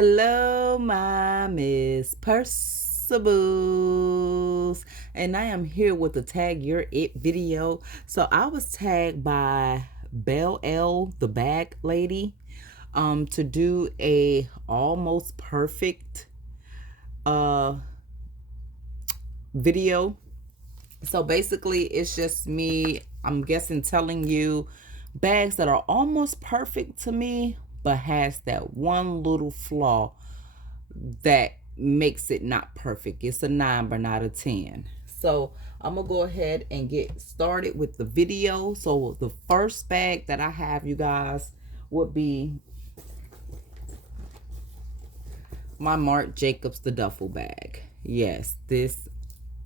Hello, my Miss Percivables, and I am here with the Tag Your It video. So I was tagged by Belle L, the bag lady, to do a almost perfect uh video. So basically, it's just me, I'm guessing, telling you bags that are almost perfect to me, but has that one little flaw that makes it not perfect. It's a 9 but not a 10. So I'm gonna go ahead and get started with the video. So the first bag that I have, you guys, would be my Marc Jacobs the duffel bag. Yes, this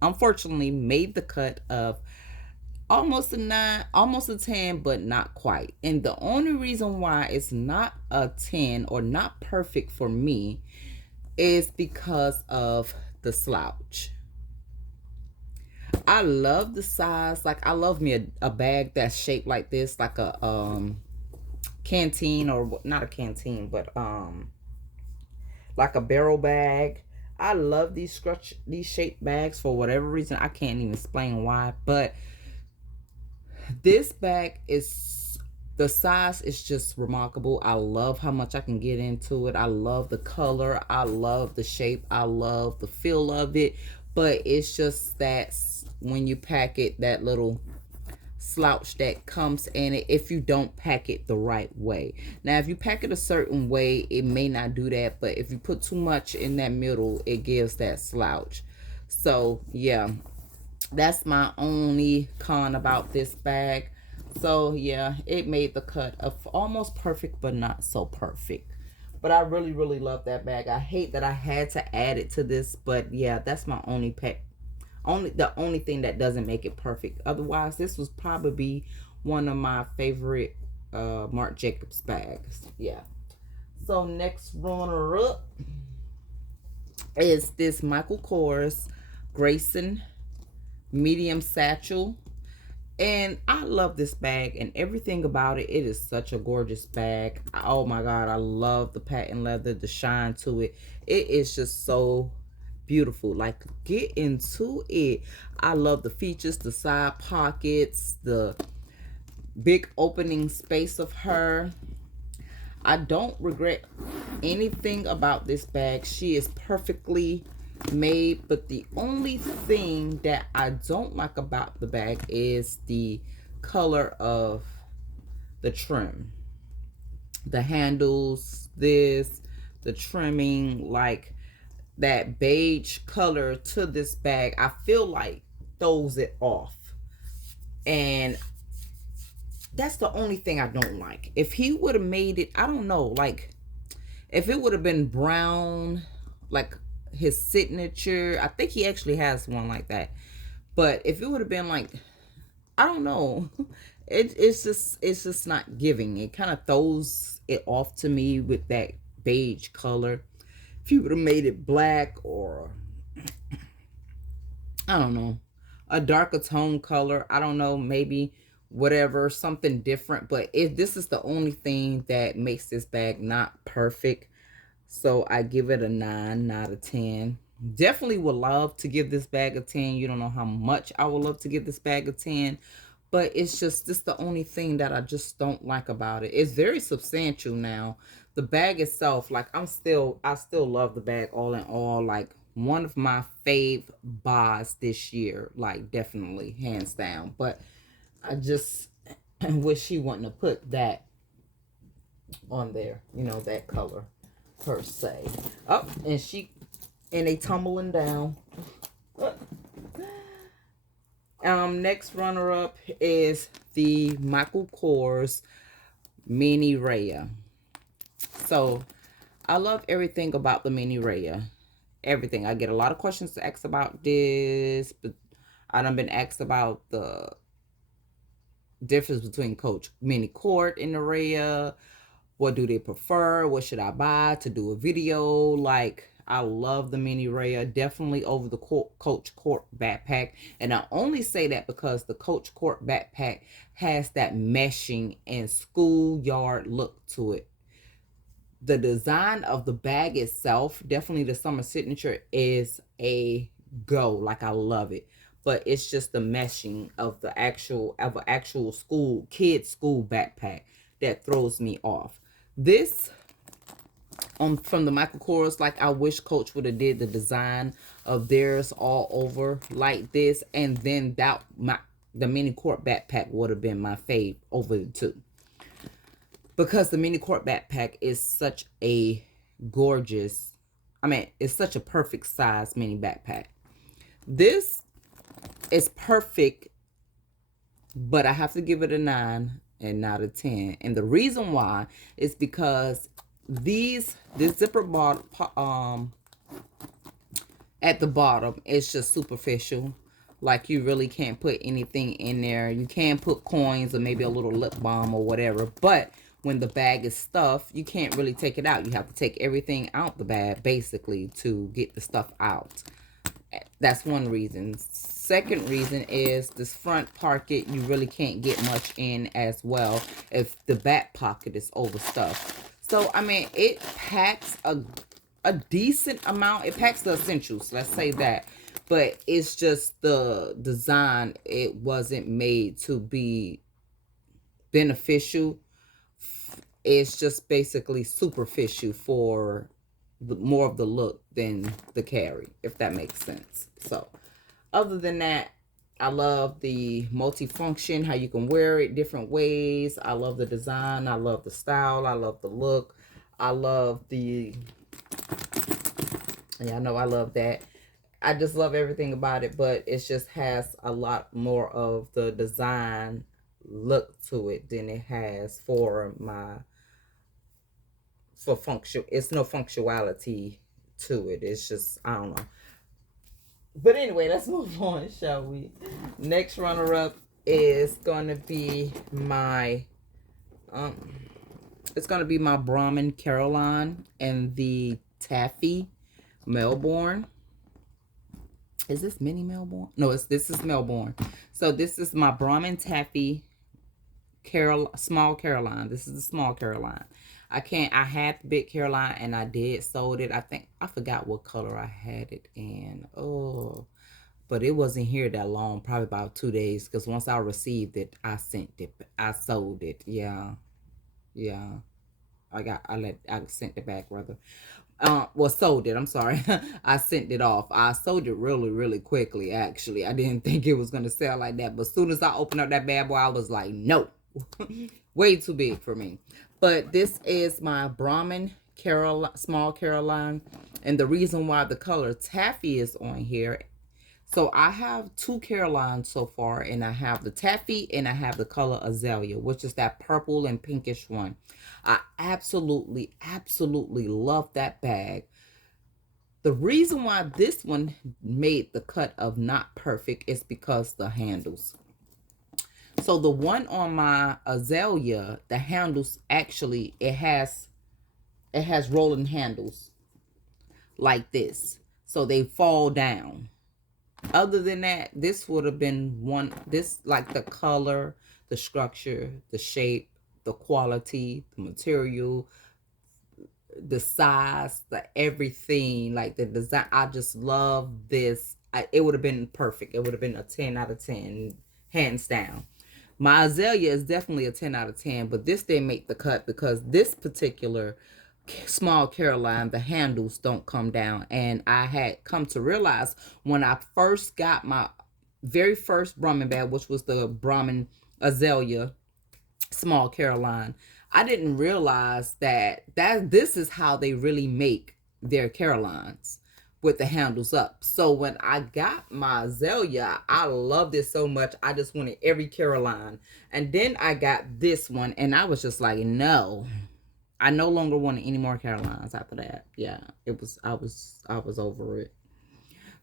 unfortunately made the cut of almost a 9, almost a 10, but not quite. And the only reason why it's not a 10 or not perfect for me is because of the slouch. I love the size. Like, I love me a bag that's shaped like this, like a canteen, or not a canteen, but like a barrel bag. I love these shaped bags for whatever reason. I can't even explain why, but this bag is, the size is just remarkable. I love how much I can get into it. I love the color. I love the shape. I love the feel of it. But it's just that when you pack it, that little slouch that comes in it if you don't pack it the right way. Now, if you pack it a certain way, it may not do that. But if you put too much in that middle, it gives that slouch. So, yeah, that's my only con about this bag. So yeah, it made the cut of almost perfect but not so perfect. But I really love that bag. I hate that I had to add it to this, but yeah, that's my only pack, only the only thing that doesn't make it perfect. Otherwise, this was probably one of my favorite Marc Jacobs bags. Yeah. So next runner up is this Michael Kors Grayson medium satchel. And I love this bag and everything about it. It is such a gorgeous bag. Oh my God, I love the patent leather, the shine to it. It is just so beautiful. Like, get into it. I love the features, the side pockets, the big opening space of her. I don't regret anything about this bag. She is perfectly made, but the only thing that I don't like about the bag is the color of the trim. The handles, the trimming, like that beige color to this bag, I feel like throws it off. And that's the only thing I don't like. If he would have made it, I don't know, like if it would have been brown, like his signature, I think he actually has one like that. But if it would have been like, I don't know, it's just not giving. It kind of throws it off to me with that beige color. If you would have made it black, or I don't know, a darker tone color, I don't know, maybe whatever, something different. But if this is the only thing that makes this bag not perfect, so I give it a 9, not a 10. Definitely would love to give this bag a 10. You don't know how much I would love to give this bag a 10. But it's just, this the only thing that I just don't like about it. It's very substantial now. The bag itself, like, I still love the bag all in all. Like, one of my fave buys this year. Like, definitely, hands down. But I just wish he wouldn't have put that on there. You know, that color per se. Oh, and they tumbling down. Next runner up is the Michael Kors Mini Raya. So I love everything about the Mini Raya. Everything. I get a lot of questions to ask about this, but I done been asked about the difference between Coach Mini Court and the Raya. What do they prefer? What should I buy to do a video? Like, I love the Mini Raya, definitely over the Coach Court backpack. And I only say that because the Coach Court backpack has that meshing and schoolyard look to it. The design of the bag itself, definitely the summer signature, is a go. Like, I love it. But it's just the meshing of the actual school backpack that throws me off. This from the Michael Kors, like, I wish Coach would have did the design of theirs all over like this, and then the mini court backpack would have been my fave over the two, because the mini court backpack is such a gorgeous, I mean, it's such a perfect size mini backpack. This is perfect, but I have to give it a 9 and not a 10. And the reason why is because this zipper at the bottom is just superficial. Like, you really can't put anything in there. You can put coins or maybe a little lip balm or whatever, but when the bag is stuffed, you can't really take it out. You have to take everything out the bag basically to get the stuff out. That's one reason. Second reason is this front pocket, you really can't get much in as well if the back pocket is overstuffed. So, I mean, it packs a decent amount. It packs the essentials, let's say that. But it's just the design, it wasn't made to be beneficial. It's just basically superficial for more of the look than the carry, if that makes sense. So, other than that, I love the multifunction, how you can wear it different ways. I love the design. I love the style. I love the look. I love the... Yeah, I know I love that. I just love everything about it, but it just has a lot more of the design look to it than it has for function. It's no functionality to it. It's just, I don't know. But anyway, let's move on, shall we? Next runner-up is going to be my it's going to be my Brahmin Caroline and the Taffy Melbourne. Is this mini Melbourne? No, this is Melbourne. So this is my Brahmin Taffy small Caroline. This is the small Caroline. I had the big Caroline and I sold it. I forgot what color I had it in. Oh, but it wasn't here that long, probably about 2 days, because once I received it, I sold it. Yeah. I sent it back, rather. Well, sold it. I'm sorry. I sent it off. I sold it really, really quickly, actually. I didn't think it was going to sell like that. But as soon as I opened up that bad boy, I was like, no. Way too big for me. But this is my Brahmin small Caroline. And the reason why the color Taffy is on here. So I have 2 Carolines so far. And I have the Taffy and I have the color Azalea, which is that purple and pinkish one. I absolutely love that bag. The reason why this one made the cut of not perfect is because the handles. So the one on my Azalea, the handles actually, it has rolling handles like this. So they fall down. Other than that, this would have been like the color, the structure, the shape, the quality, the material, the size, the everything, like the design. I just love this. It would have been perfect. It would have been a 10 out of 10, hands down. My Azalea is definitely a 10 out of 10, but this didn't make the cut because this particular small Caroline, the handles don't come down. And I had come to realize when I first got my very first Brahmin bag, which was the Brahmin Azalea small Caroline, I didn't realize that this is how they really make their Carolines, with the handles up. So when I got my Azalea, I loved it so much. I just wanted every Caroline. And then I got this one and I was just like, no. I no longer wanted any more Carolines after that. Yeah, I was over it.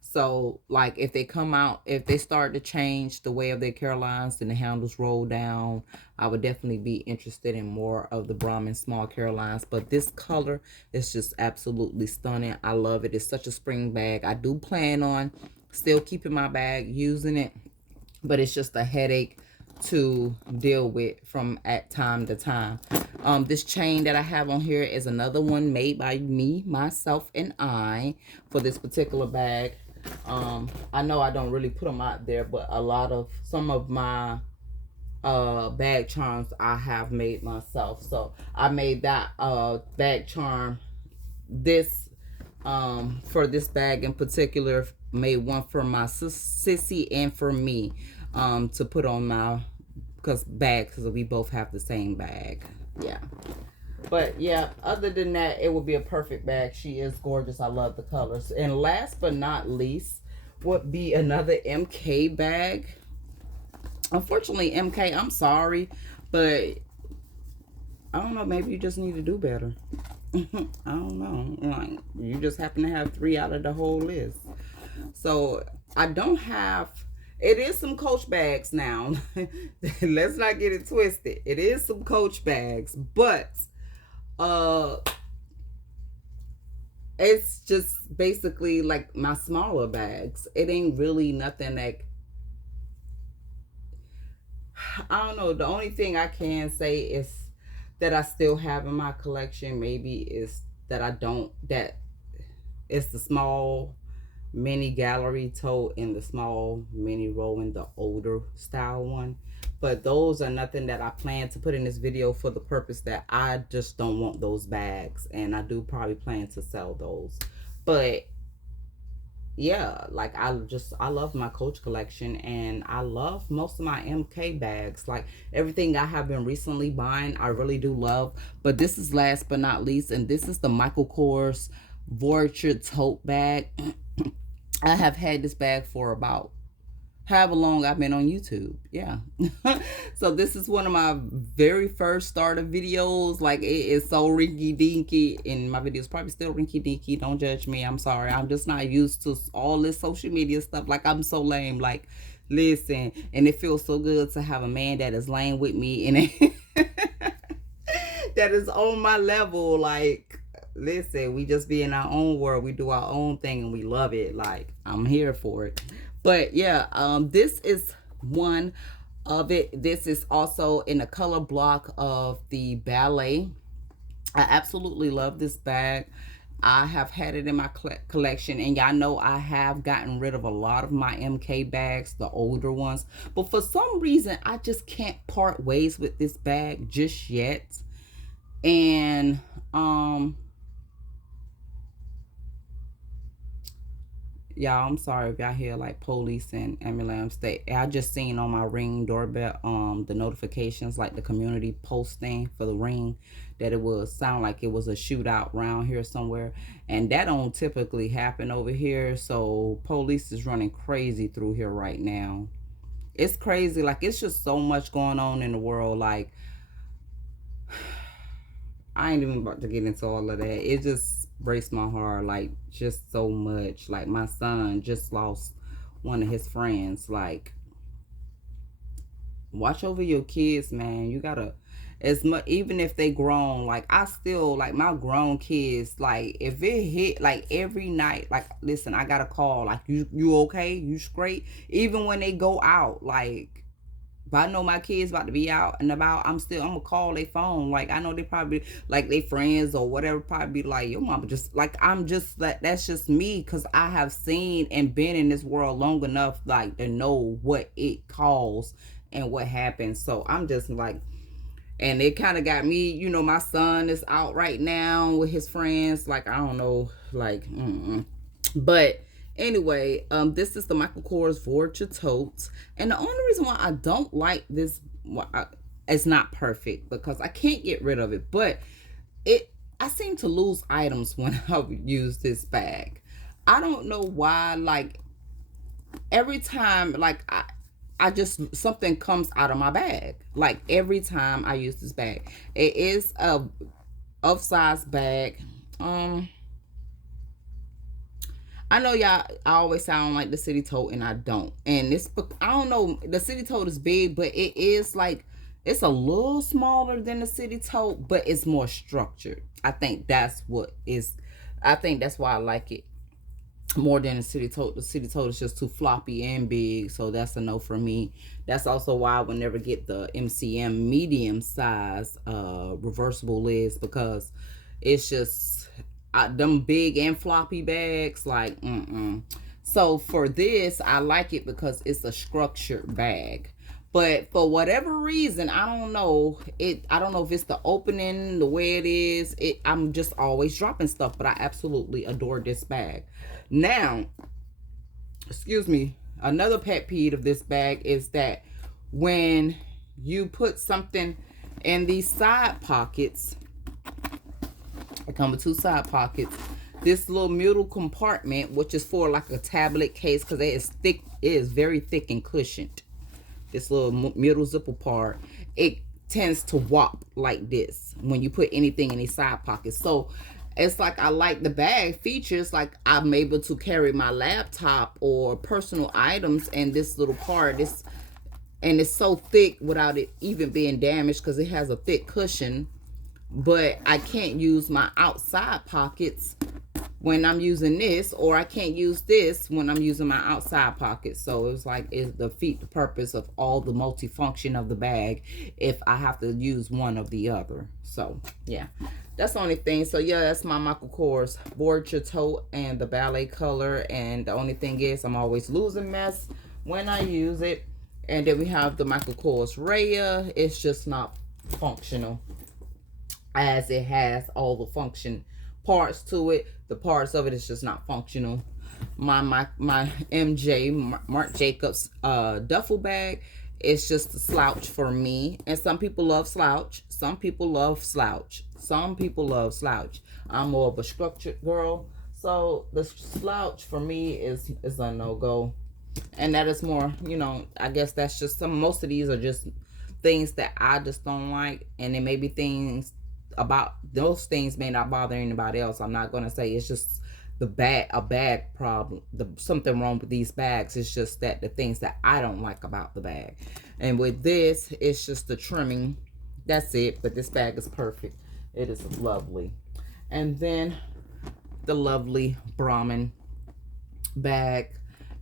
So, like, if they start to change the way of their Carolines and the handles roll down, I would definitely be interested in more of the Brahmin small Carolines. But this color is just absolutely stunning. I love it. It's such a spring bag. I do plan on still keeping my bag, using it, but it's just a headache to deal with from at time to time. This chain that I have on here is another one made by me, myself, and I for this particular bag. I know I don't really put them out there, but some of my bag charms I have made myself. So I made that bag charm this for this bag in particular, made one for my sissy and for me to put on my because we both have the same bag. Yeah. But yeah, other than that, it would be a perfect bag. She is gorgeous. I love the colors. And last but not least would be another MK bag. Unfortunately, MK, I'm sorry, but I don't know, maybe you just need to do better. I don't know. Like, you just happen to have 3 out of the whole list. So I don't have, it is some Coach bags now. Let's not get it twisted. It is some Coach bags, but it's just basically like my smaller bags. It ain't really nothing that, I don't know. The only thing I can say is that I still have in my collection maybe is that that it's the small mini gallery tote and the small mini Rowan, the older style one. But those are nothing that I plan to put in this video for the purpose that I just don't want those bags. And I do probably plan to sell those. But yeah, like I love my Coach collection, and I love most of my MK bags. Like everything I have been recently buying, I really do love. But this is last but not least, and this is the Michael Kors Voyager tote bag. I have had this bag for about however long I've been on YouTube. Yeah. So this is one of my very first starter videos. Like, it is so rinky dinky, and my videos probably still rinky dinky. Don't judge me. I'm sorry. I'm just not used to all this social media stuff. Like, I'm so lame. Like, listen, and it feels so good to have a man that is lame with me and that is on my level. Like, listen, we just be in our own world. We do our own thing and we love it. Like, I'm here for it. But yeah, this is one of it. This is also in the color block of the Ballet. I absolutely love this bag. I have had it in my collection, and y'all know I have gotten rid of a lot of my MK bags, the older ones. But for some reason, I just can't part ways with this bag just yet. And y'all, I'm sorry if y'all hear like police and ambulance. I just seen on my Ring doorbell the notifications, like the community posting for the Ring, that it would sound like it was a shootout around here somewhere, and that don't typically happen over here. So police is running crazy through here right now. It's crazy. Like, it's just so much going on in the world. Like, I ain't even about to get into all of that. It just breaks my heart, like, just so much. Like, my son just lost one of his friends. Like, watch over your kids, man. You gotta, as much, even if they grown, like, I still, like, my grown kids, like, if it hit, like, every night, like, listen, I got a call, like, you okay, you straight, even when they go out, like, if I know my kids about to be out and about, I'm gonna call their phone. Like, I know they probably, like, they friends or whatever, probably be like, your mama just, like, I'm just, like, that's just me, because I have seen and been in this world long enough, like, to know what it caused and what happens. So I'm just like, and it kind of got me, you know, my son is out right now with his friends. Like, I don't know, like, but anyway, this is the Michael Kors Voyager tote, and the only reason why I don't like this, it's not perfect because I can't get rid of it, but I seem to lose items when I use this bag. I don't know why. Like, every time, like, I just, something comes out of my bag. Like, every time I use this bag, it is a of-size bag. I know y'all, I always sound like the City Tote, and I don't. And this, I don't know, the City Tote is big, but it is like, it's a little smaller than the City Tote, but it's more structured. I think that's why I like it. more than the city tote. The city tote is just too floppy and big, so that's a no for me. That's also why I would never get the MCM medium size reversible lids, because it's just them big and floppy bags, like So for this, I like it because it's a structured bag. But for whatever reason, I don't know. I don't know if it's the opening, the way it is. I'm just always dropping stuff, but I absolutely adore this bag. Now, excuse me, another pet peeve of this bag is that when you put something in these side pockets, I come with two side pockets. This little middle compartment, which is for like a tablet case, because it is thick, it is very thick and cushioned. This little middle zipper part, it tends to wop like this when you put anything in these side pockets. So it's like I like the bag features, like I'm able to carry my laptop or personal items in this little part. And it's so thick without it even being damaged because it has a thick cushion. But I can't use my outside pockets when I'm using this, or I can't use this when I'm using my outside pockets. So it's like it defeats the purpose of all the multifunction of the bag if I have to use one or the other. So yeah, that's the only thing. So yeah, that's my Michael Kors Board Your Tote and the ballet color. And the only thing is I'm always losing mess when I use it. And then we have the Michael Kors Raya. It's just not functional, as it has all the function parts to it. The parts of it is just not functional. My MJ Marc Jacobs duffel bag, it's just a slouch for me. And some people love slouch. Some people love slouch. Some people love slouch. I'm more of a structured girl, so the slouch for me is a no-go. And that is more, I guess that's just most of these are just things that I just don't like. And it may be things about those things may not bother anybody else. I'm not gonna say it's just a bag problem, something wrong with these bags. It's just that the things that I don't like about the bag. And with this, it's just the trimming. That's it. But this bag is perfect. It is lovely. And then the lovely Brahmin bag,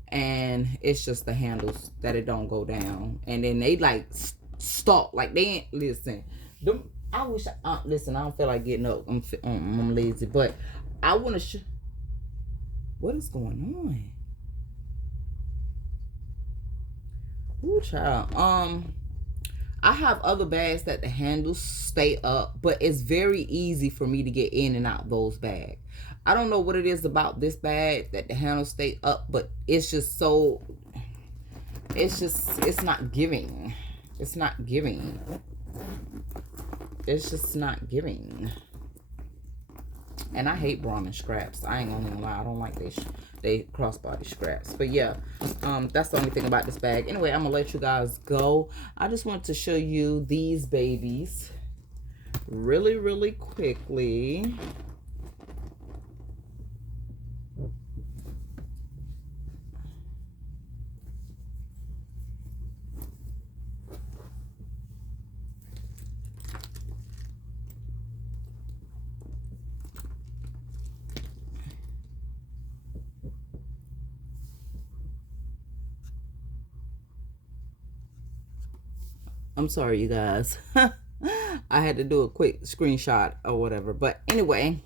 and it's just the handles that it don't go down. And then they like stalk, like they ain't listen. I wish listen, I don't feel like getting up. I'm lazy, but I want to what is going on? Ooh, child. I have other bags that the handles stay up, but it's very easy for me to get in and out those bags. I don't know what it is about this bag that the handles stay up, but it's just so, it's not giving. It's not giving. It's just not giving. And I hate Brahmin scraps. I ain't gonna lie. I don't like they crossbody scraps. But yeah, that's the only thing about this bag. Anyway, I'm gonna let you guys go. I just want to show you these babies really, really quickly. I'm sorry, you guys. I had to do a quick screenshot or whatever. But anyway,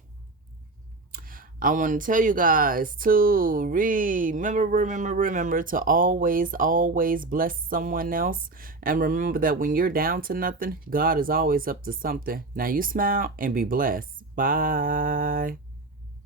I want to tell you guys to remember to always bless someone else. And remember that when you're down to nothing, God is always up to something. Now you smile and be blessed. Bye.